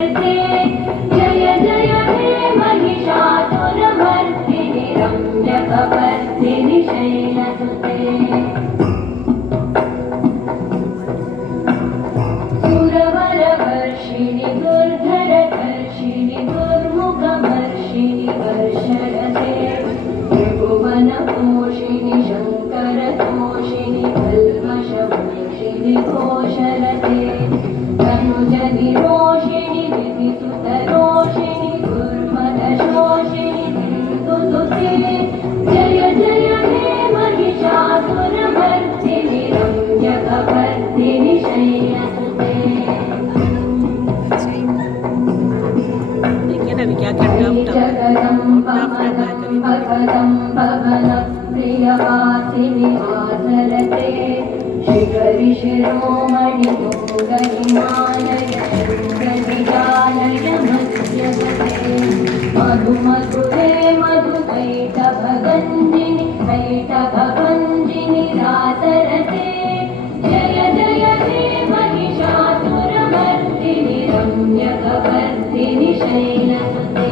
जय जय हे महिषासुरमर्दिनि रम्यकपर्दिनि शैलसुते सुरवरवर्षिणि दुर्धरधर्षिणि दुर्मुखमर्षिणि वर्षरते त्रिभुवनपोषिणि शङ्करतोषिणि कल्मषवर्षिणि घोषरते तनुजनिरोषिणि विधिसुतरोषिणि दुर्मदशोषिणि सिन्धुसुते जय जय हे महिषासुरमर्दिनि रम्यकपर्दिनि शैलसुते। प्रियवासिनि आचरते शिखरि शिरोमणि हिमालय शङ्करिजालय मध्यगते मधुमधुरे मधुकैटभगञ्जिनि कैटभभञ्जिनि रासरते जय जय हे महिषासुरमर्दिनि रम्यकपर्दिनि शैलसुते।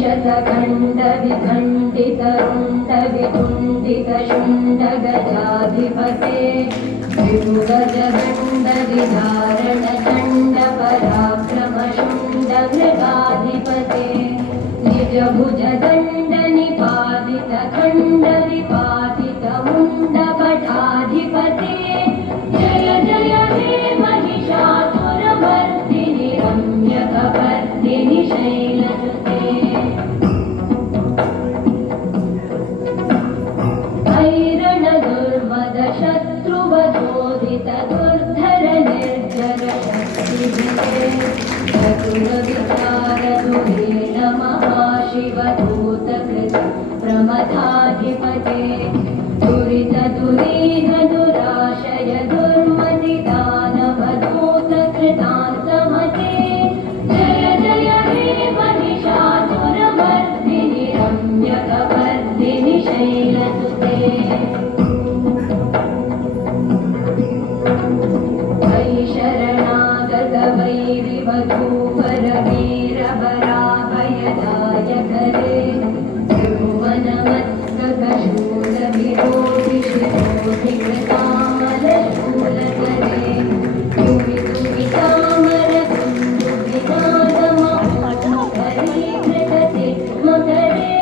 शतखण्डविखण्डितरुण्डवितुण्डितशुण्डगजाधिपते विभुगजगण्डविधारणदण्डपराक्रमशुण्डमृगाधिपते निजभुजदण्डनिपातितखण्डविपातितमुण्डभटाधिपते जय जय हे महिषासुरमर्दिनि रम्यकपर्दिनि शैलसुते। शत्रुवधोदित दुर्धर निर्जर शक्तिभिते चतुरविचार दुरेण महाशिवदूतकृत प्रमथाधिपते दुरित दुरीह दुराशय दुर्मति दानवदूतकृतान्तमते जय जय हे महिषासुरमर्दिनि रम्यकपर्दिनि शैलसुते। शरणागत वैरिवधूवर वीरवराभयदायकरे त्रिभुवनमस्तकशूलविरोधिशिरोधि कृतामलशूलकरे तुमि तुमि तामरकुन्दुविनादमहोपरीकृतते मकरे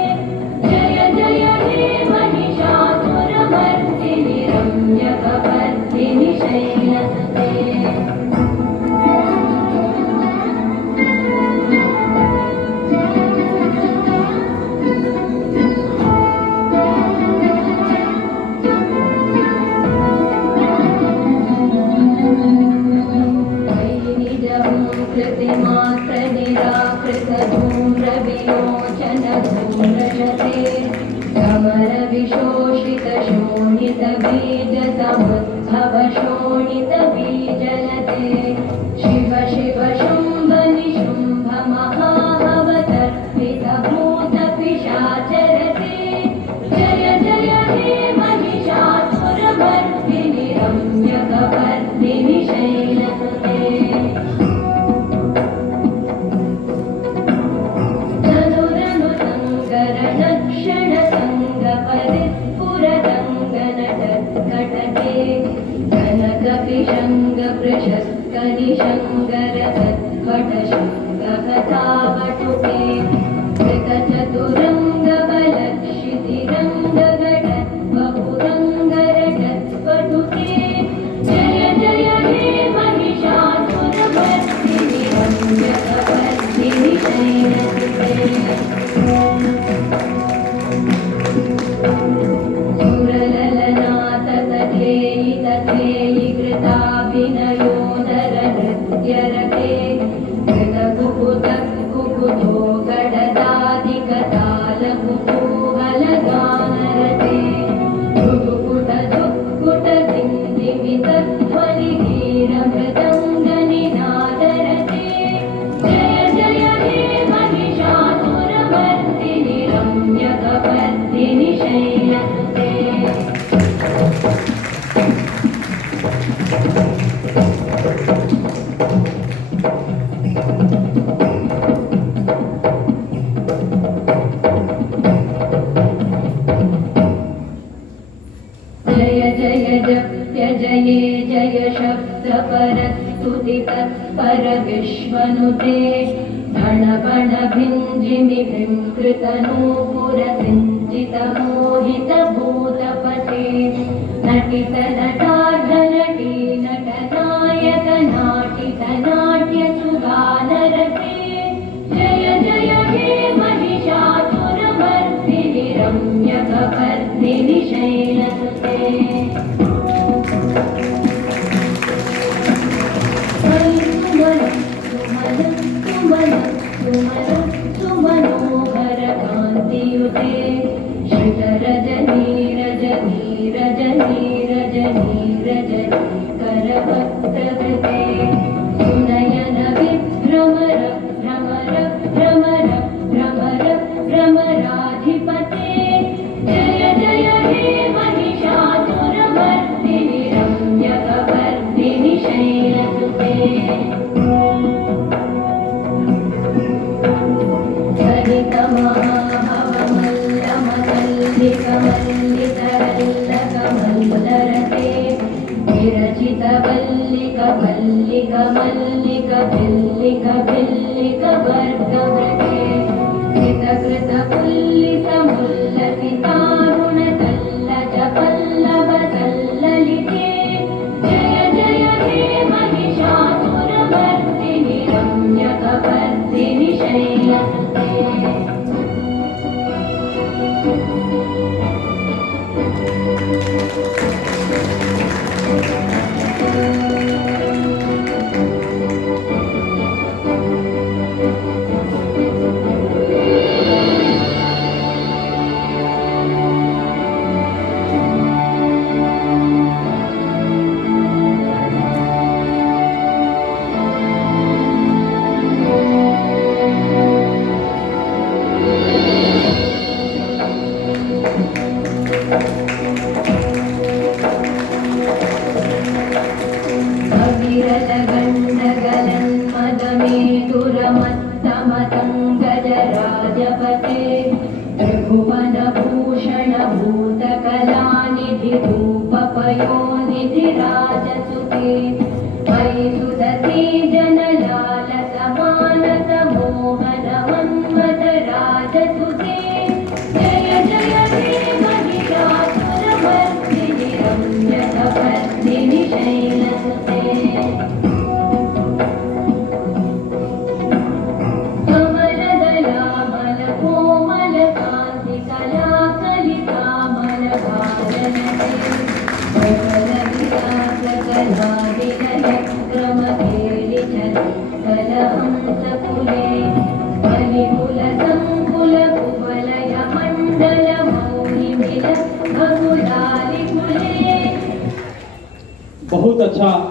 जय जय हे महिषासुरमर्दिनि रम्यकपर्दिनि शैलसुते। कृतिमात्र निराकृत धूम्रविलोचन धूम्रशते समर विशोषित शोणित बीज समुद्भव शोणित बीजलते शिव शिव शुम्भ निशुम्भ महाभवतर्पित भूत पिशाचरते जय जय हे महिषासुरमर्दिनि रम्यकपर्दिनि शैलसुते। शङ्गकथावटुके कृतचतुरङ्गबलक्षितिरङ्गगणद्बहुरङ्गरटत्वटुके जय जय हे महिषासुरमर्दिनि रम्यकपर्दिनि शैलसुते। सुरललनाथतथेयि तथेयि कृताभिनयोदर नृत्यरते कृतकुकुतकुकुतो गडदादिकतालकुतूहलगानरते धुकुकुटधुक्कुटदिन्दिमितध्वनिधीरमृदङ्गनिनादरते जय जय जप्य जये जय शब्द परस्तुति तत्पर विश्वनुते धन बण भिञ्जिमि कृत नूपुर सिञ्चित मोहित भूतपते नटित नटार्ध नटी नट नायक नाटित नाट्य सुगानरते जय जय हे महिषासुरमर्दिनि रम्यकपर्दिनि शैलसुते सुमनोहर कान्तियुते श्रित रजनी रजनी रजनी रजनी रजनी करवक्त्रकृते सुनयन विभ्रमर भ्रमर भ्रमर भ्रमर भ्रमराधिपते जय जय हे महिषासुरमर्दिनि रम्यकपर्दिनि शैलसुते मल्लिकमल्लिकमल्लिकमल्लिकमल्लरते विरचित वल्लिक वल्लिक मल्लिक भिल्लिक भिल्लिक वर्गवृते कृत पुल्लित मुल्लसितारुण तल्लज पल्लव तल्ललिते जय जय हे महिषासुरमर्दिनि रम्यकपर्दिनि शैलसुते गजराजपते त्रिभुवनभूषण भूतकलानिधि धूपपयोनिधि राजसुते मयि सुदती जनलालस मानस मोहन मन्मथ राजसुते जय जय हे महिषासुरमर्दिनि रम्यकपर्दिनि शैलसुते बहुत अच्छा